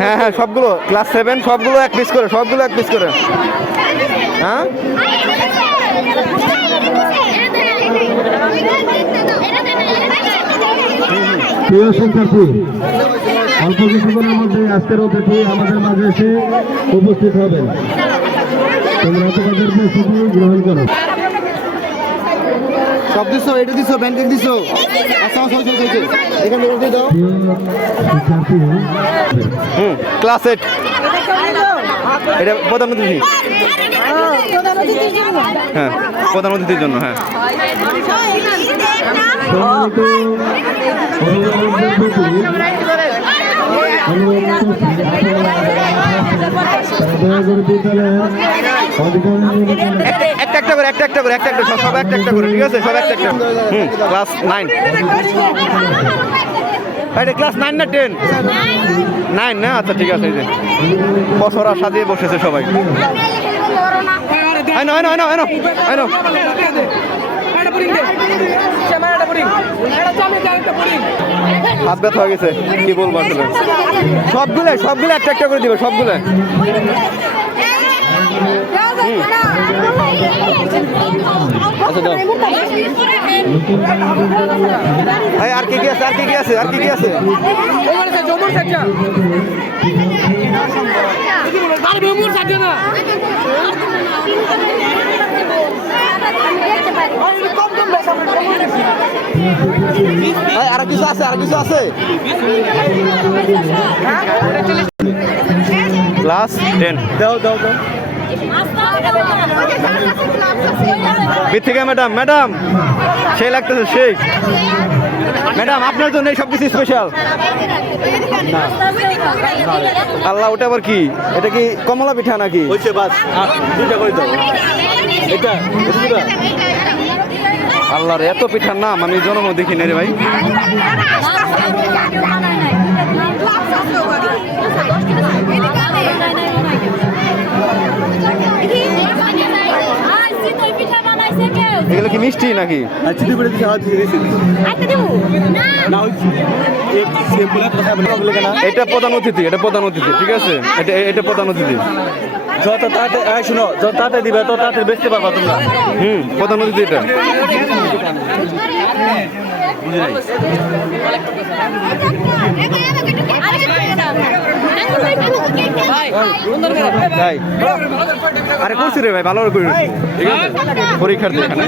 হ্যাঁ হ্যাঁ, সবগুলো ক্লাস 7 সবগুলো এক পিস করে, সবগুলো এক পিস করে। হ্যাঁ প্রিয় শিক্ষার্থী, অল্প কিছুক্ষণের মধ্যে আজকের অতিথি আমাদের মাঝে এসে উপস্থিত হবেন। তোমরা তোমাদের প্রস্তুতি গ্রহণ করো। সব দিছো, এটা দিছো, ব্যাংকেক দিছো। আচ্ছা এখানে দিয়ে দাও। শিক্ষার্থী, ক্লাস 8, এটা প্রধান অতিথি। হ্যাঁ প্রধান অতিথির জন্য। হ্যাঁ সম্মানিত অভিভাবকদের প্রতি অনুরোধ করছি, দয়া করে বিদ্যালয়ের অধিকারী একটা একটা করে, একটা একটা করে, একটা একটা, সব একটা একটা করে, ঠিক আছে? সব একটা একটা। ক্লাস 9, এটা ক্লাস 9 না 10? 9 না? আচ্ছা ঠিক আছে। এই যে বছরা সাজিয়ে বসেছে সবাই। আইনো আইনো আইনো আইনো আইনো। হাত ব্যথা হয়ে গেছে, কি বলবো আসলে। সবগুলো সবগুলো একটা একটা করে দিবে, সবগুলো। আচ্ছা দাও। এই আর কি কি আছে, আর কি কি আছে, আর কি কি আছে? আর কিছু আছে, আর কিছু আছে? ক্লাস 10 দাও দাও দাও। বিথিকা ম্যাডাম, ম্যাডাম সেই লাগতেছে সেই। ম্যাডাম আপনার জন্য সব কিছু স্পেশাল। আল্লাহ, ওটা আবার কি? এটা কি কমলা পিঠা নাকি? হইছে বাস, দুইটা করে দাও। এটা আল্লাহর এত পিঠার নাম আমি জন্ম দেখি না রে ভাই। এগুলো কি মিষ্টি নাকি? এটা প্রধান অতিথি, এটা প্রধান অতিথি, ঠিক আছে? এটা প্রধান অতিথি। যত তাড়াতাড়ি শুনো, যত তাড়াতাড়ি দিবে তত তাড়াতাড়ি বেচতে পারবা তোমরা। প্রধান অতিথি এটা। তাই আরে করছি রে ভাই, ভালো করে করছি, ঠিক আছে? পরীক্ষার্থী এখানে।